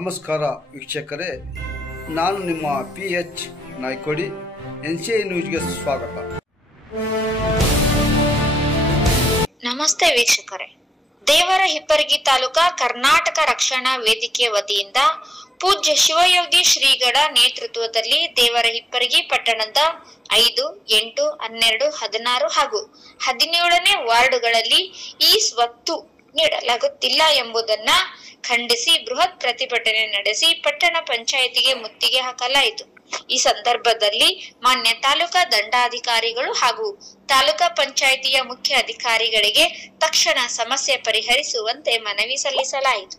ನಮಸ್ಕಾರ ವೀಕ್ಷಕರೇ, ನಾನು ನಿಮ್ಮ PH ನಾಯ್ಕೋಡಿ. NCI ನ್ಯೂಸ್ಗೆ ಸ್ವಾಗತ. ನಮಸ್ತೆ ವೀಕ್ಷಕರೇ, ದೇವರ ಹಿಪ್ಪರಗಿ ತಾಲೂಕಾ ಕರ್ನಾಟಕ ರಕ್ಷಣಾ ವೇದಿಕೆ ವತಿಯಿಂದ ಪೂಜ್ಯ ಶಿವಯೋಗಿ ಶ್ರೀಗಳ ನೇತೃತ್ವದಲ್ಲಿ ದೇವರ ಹಿಪ್ಪರಗಿ ಪಟ್ಟಣದ 5, 8, 12, 16 ಹಾಗೂ 17ನೇ ವಾರ್ಡುಗಳಲ್ಲಿ ಈ ಸ್ವತ್ತು ನೀಡಲಾಗುತ್ತಿಲ್ಲ ಎಂಬುದನ್ನ ಖಂಡಿಸಿ ಬೃಹತ್ ಪ್ರತಿಭಟನೆ ನಡೆಸಿ ಪಟ್ಟಣ ಪಂಚಾಯಿತಿಗೆ ಮುತ್ತಿಗೆ ಹಾಕಲಾಯಿತು. ಈ ಸಂದರ್ಭದಲ್ಲಿ ಮಾನ್ಯ ತಾಲೂಕಾ ದಂಡಾಧಿಕಾರಿಗಳು ಹಾಗೂ ತಾಲೂಕಾ ಪಂಚಾಯಿತಿಯ ಮುಖ್ಯ ಅಧಿಕಾರಿಗಳಿಗೆ ತಕ್ಷಣ ಸಮಸ್ಯೆ ಪರಿಹರಿಸುವಂತೆ ಮನವಿ ಸಲ್ಲಿಸಲಾಯಿತು.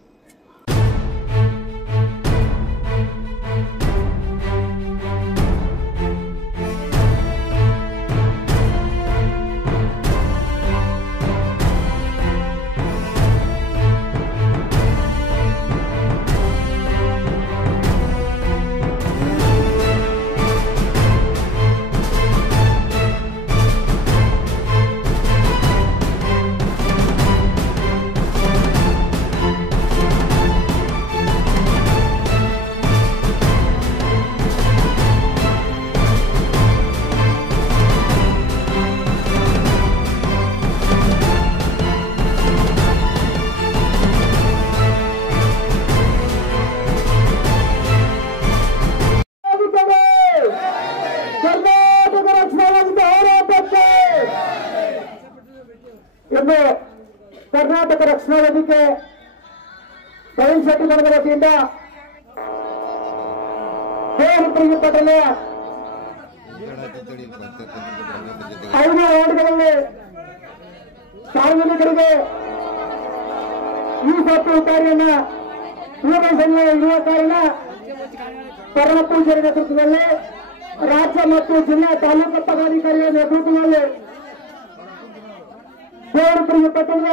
ಕರ್ನಾಟಕ ರಕ್ಷಣಾ ವೇದಿಕೆ ಬಯಲು ತಂಡದ ವತಿಯಿಂದ ದೇವರ ಪಟ್ಟಣ 5 ವಾರ್ಡ್ಗಳಲ್ಲಿ ಸಾರ್ವಜನಿಕರಿಗೆ ಈ ಸ್ವತ್ತು ಕಾರ್ಯನ ಇರುವ ಕಾರಣ ಪರಮ ಪೂಜ್ಯರ ನೇತೃತ್ವದಲ್ಲಿ ರಾಜ್ಯ ಮತ್ತು ಜಿಲ್ಲಾ ತಾಲೂಕು ಪದಾಧಿಕಾರಿಗಳ ನೇತೃತ್ವದಲ್ಲಿ ದೇವರ ಪಟ್ಟಣದ